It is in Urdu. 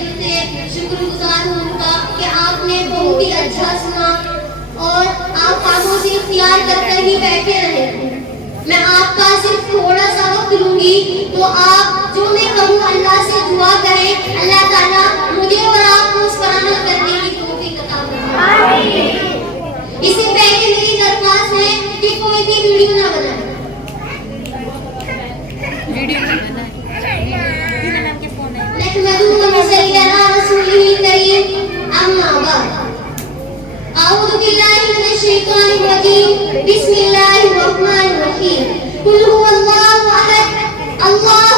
دل سے شکر گزار ہوں ان کا کہ آپ نے بہت ہی اچھا سنا اور آپ خاموشی اختیار کر کر ہی بیٹھے رہے. میں آپ کا صرف تھوڑا سا وقت لوں گی تو آپ جو میں کہوں اللہ سے دعا کریں, اللہ تعالیٰ مجھے اور آپ کو اس پر عمل کرنے کی توفیق عطا فرمائے. اس سے پہلے میری درخواست ہے کہ کوئی بھی ویڈیو نہ بنائے. نحمده ونصلي على رسوله الكريم أما بعد. أعوذ بالله من الشيطان الرجيم. بسم الله الرحمن الرحيم. قل هو الله أحد الله